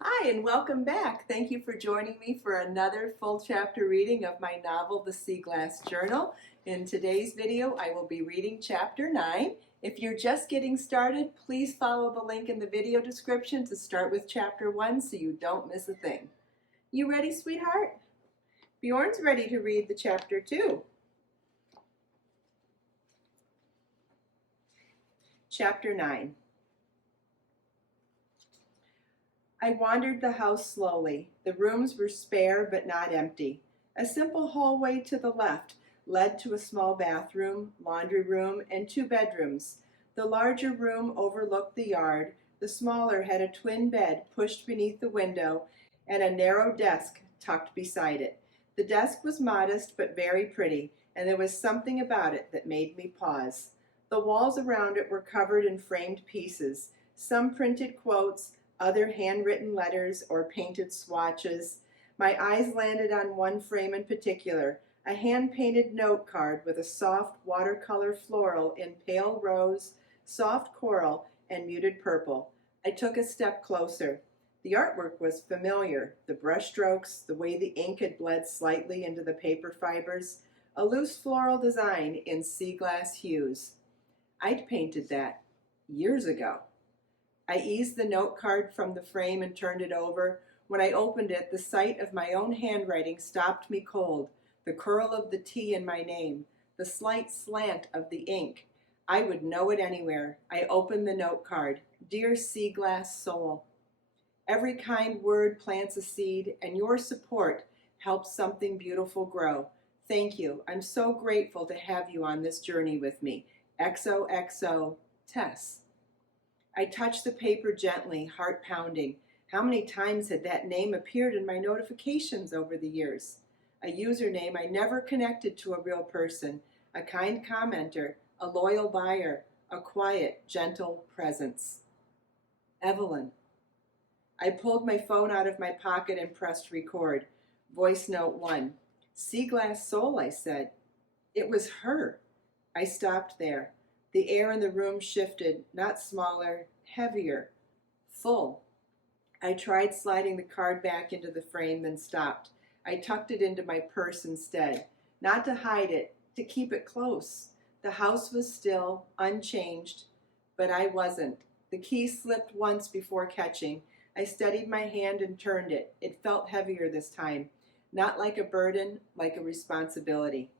Hi, and welcome back. Thank you for joining me for another full chapter reading of my novel, The Sea Glass Journal. In today's video, I will be reading chapter 9. If you're just getting started, please follow the link in the video description to start with chapter 1 so you don't miss a thing. You ready, sweetheart? Bjorn's ready to read the chapter 2. Chapter 9. I wandered the house slowly. The rooms were spare but not empty. A simple hallway to the left led to a small bathroom, laundry room, and 2 bedrooms. The larger room overlooked the yard. The smaller had a twin bed pushed beneath the window and a narrow desk tucked beside it. The desk was modest but very pretty, and there was something about it that made me pause. The walls around it were covered in framed pieces, some printed quotes, other handwritten letters or painted swatches. My eyes landed on one frame in particular, a hand-painted note card with a soft watercolor floral in pale rose, soft coral, and muted purple. I took a step closer. The artwork was familiar, the brushstrokes, the way the ink had bled slightly into the paper fibers, a loose floral design in sea glass hues. I'd painted that years ago. I eased the note card from the frame and turned it over. When I opened it, the sight of my own handwriting stopped me cold. The curl of the T in my name, the slight slant of the ink. I would know it anywhere. I opened the note card. Dear Sea Glass Soul, every kind word plants a seed, and your support helps something beautiful grow. Thank you. I'm so grateful to have you on this journey with me. XOXO, Tess. I touched the paper gently, heart pounding. How many times had that name appeared in my notifications over the years? A username I never connected to a real person, a kind commenter, a loyal buyer, a quiet, gentle presence. Evelyn. I pulled my phone out of my pocket and pressed record. Voice note 1. Sea Glass Soul, I said. It was her. I stopped there. The air in the room shifted, not smaller, heavier, full. I tried sliding the card back into the frame, then stopped. I tucked it into my purse instead, not to hide it, to keep it close. The house was still, unchanged, but I wasn't. The key slipped once before catching. I steadied my hand and turned it. It felt heavier this time, not like a burden, like a responsibility.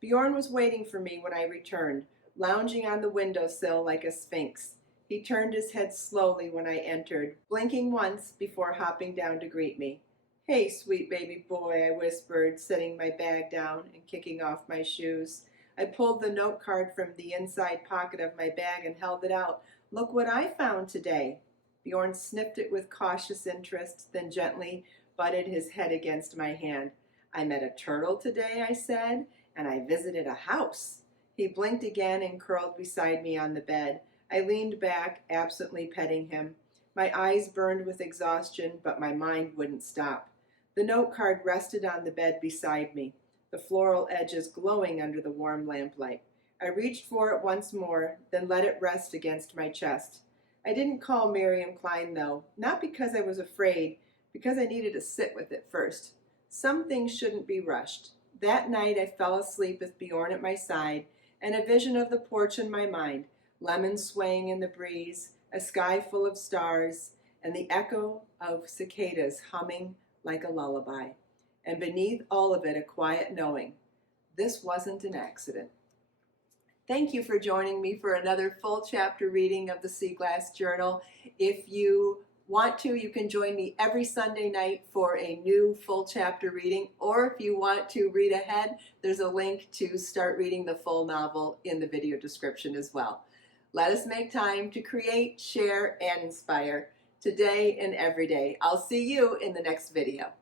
Bjorn was waiting for me when I returned, lounging on the windowsill like a sphinx. He turned his head slowly when I entered, blinking once before hopping down to greet me. Hey, sweet baby boy, I whispered, setting my bag down and kicking off my shoes. I pulled the note card from the inside pocket of my bag and held it out. Look what I found today. Bjorn sniffed it with cautious interest, then gently butted his head against my hand. I met a turtle today, I said, and I visited a house. He blinked again and curled beside me on the bed. I leaned back, absently petting him. My eyes burned with exhaustion, but my mind wouldn't stop. The note card rested on the bed beside me, the floral edges glowing under the warm lamplight. I reached for it once more, then let it rest against my chest. I didn't call Miriam Klein, though, not because I was afraid, because I needed to sit with it first. Some things shouldn't be rushed. That night I fell asleep with Bjorn at my side, and a vision of the porch in my mind, lemons swaying in the breeze, a sky full of stars, and the echo of cicadas humming like a lullaby. And beneath all of it, a quiet knowing. This wasn't an accident. Thank you for joining me for another full chapter reading of the Sea Glass Journal. If you want to, you can join me every Sunday night for a new full chapter reading, or if you want to read ahead, there's a link to start reading the full novel in the video description as well. Let us make time to create, share, and inspire today and every day. I'll see you in the next video.